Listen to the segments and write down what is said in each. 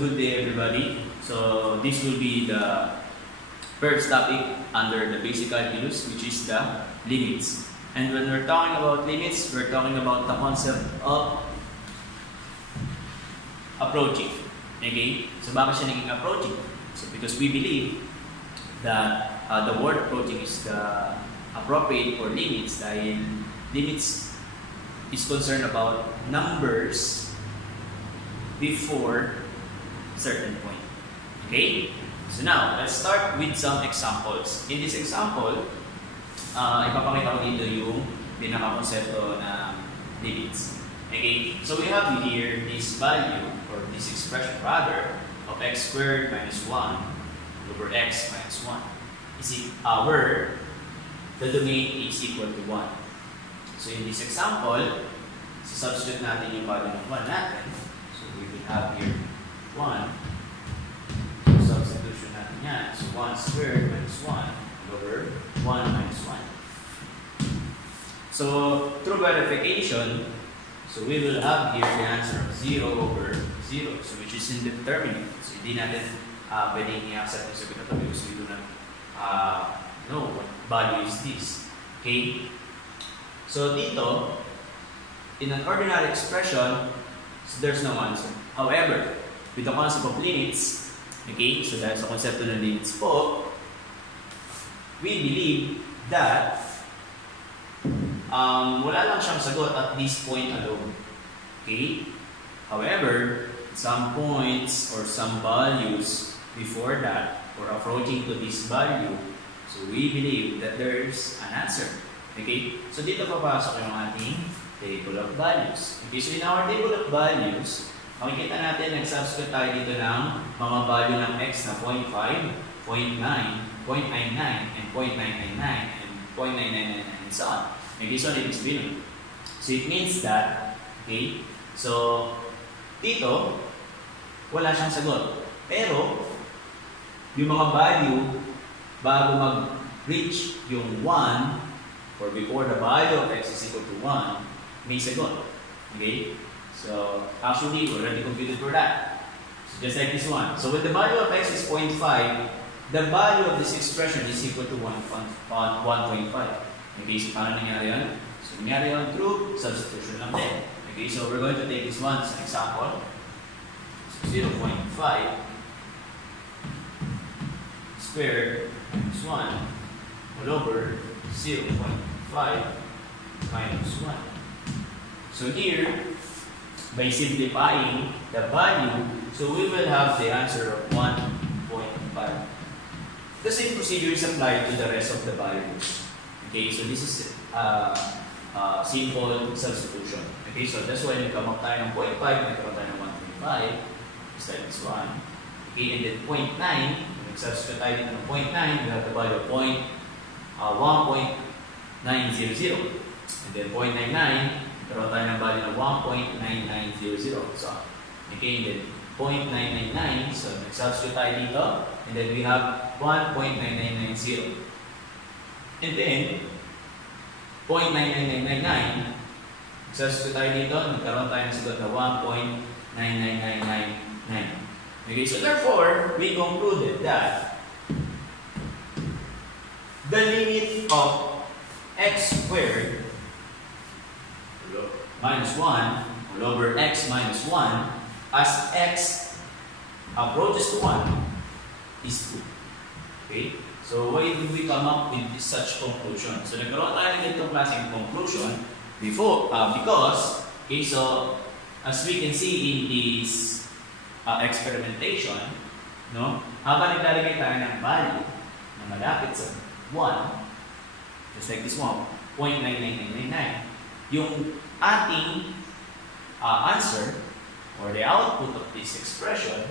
good day everybody. So this will be the first topic under the basic calculus, which is the limits. And when we're talking about limits, we're talking about the concept of approaching. Okay? So bakit siya naging approaching? So because we believe that the word approaching is the appropriate for limits, dahil limits is concerned about numbers before certain point. Okay? So now, let's start with some examples. In this example, ipapakita ko dito yung pinaka-konsepto ng limits. Okay? So we have here this value, or this expression rather, of x squared minus 1 over x minus 1. Where the domain is equal to 1. So in this example, substitute natin yung value ng 1 natin. So we will have here 1. Substitution natin yan. So 1 squared minus 1 over 1 minus 1. So through verification, so we will have here the answer of 0 over 0. So which is indeterminate. So hindi natin pwedeng i-accept yung sagot na ito because we do not know what value is this. Okay? So dito, in an ordinary expression, so there's no answer. However, with the concept of limits, okay, so dahil sa konsepto ng limits po, we believe that wala lang siyang sagot at this point alone. Okay? However, some points or some values before that, or approaching to this value, so we believe that there's an answer. Okay? So dito papasok yung ating table of values. Okay, so in our table of values, makikita natin, nag-substitute tayo dito ng mga value ng x na 0.5, 0.9, 0.99, and 0.999, and 0.999, and so on. Okay, so ibig sabihin. So it means that, okay, so dito, wala siyang sagot. Pero, yung mga value, bago mag-reach yung 1, or before the value of x is equal to 1, may sagot. Okay? So, actually, we already computed for that. So, just like this one. So, when the value of x is 0.5, the value of this expression is equal to 1.5. Okay, so paano nangyari yun? So, nangyari yun through substitution lang din. Okay, so we're going to take this one as an example. So, 0.5 squared minus 1 all over 0.5 minus 1. So here, by simplifying the value, so we will have the answer of 1.5. The same procedure is applied to the rest of the values. Okay, so this is simple substitution. Okay, so that's why we come up tayo ng 0.5, nagkaroon tayo ng 1.5, just like this one. Okay, and then 0.9, nag-substitute tayo dito ng 0.9, we have the value of 1.900. And then 0.99, nagkaroon tayo ng value ng 1.9900. So, okay, and then 0.999, so nag-substitute tayo dito, and then we have 1.9990. And then, 0.99999, nag-substitute tayo dito, nagkaroon tayo ng sagot na 1.99999. Okay, so therefore, we concluded that the limit of x squared minus 1 all over x minus 1 as x approaches to 1 is 2. Okay? So why did we come up with such conclusion? So nagkaroon tayo ng itong klaseng conclusion before, because, okay, so as we can see in this experimentation, no, habang naglalagay tayo ng value na malapit sa 1, just like this one, 0.99999, yung ating answer or the output of this expression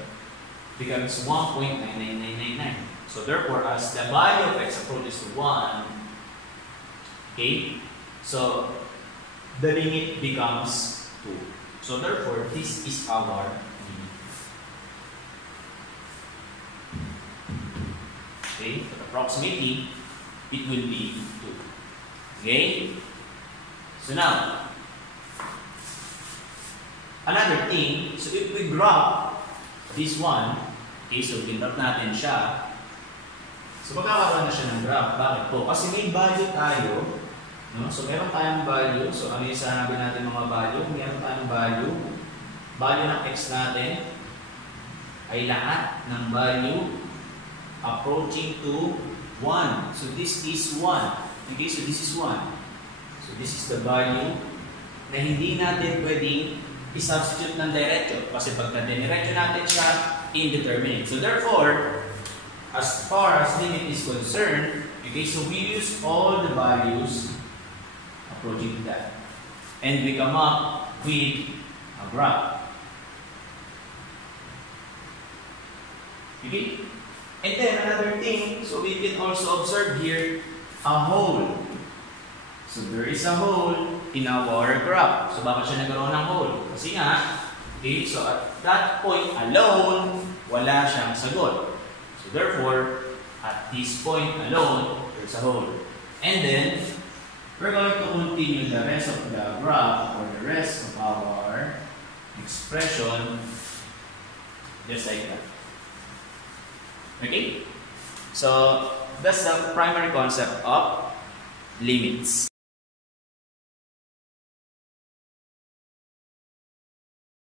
becomes 1.99999. So therefore, as the value of x approaches to 1, okay, so the limit becomes 2. So therefore, this is our limit. Okay, but approximately, it will be 2. Okay? So now, another thing, so if we graph this one, okay, so ginrap natin siya. So magkakaroon na siya ng graph. Bakit po? Kasi may value tayo. No? So meron tayong value. So ano yung sanabi natin mga value? Meron tayong value. Value ng x natin ay lahat ng value approaching to 1. So this is 1. Okay, so this is 1. So this is the value na hindi natin pwedeng i-substitute ng diretso. Kasi pag na-diretso natin siya, indeterminate. So therefore, as far as limit is concerned, okay, so we use all the values approaching to that. And we come up with a graph. Okay? And then another thing, so we can also observe here a hole. So there is a hole in our graph. So bakit siya nagkaroon ng hole? Kasi nga, okay, so at that point alone, wala siyang sagot. So therefore, at this point alone, there's a hole. And then, we're going to continue the rest of the graph or the rest of our expression just like that. Okay? So, that's the primary concept of limits.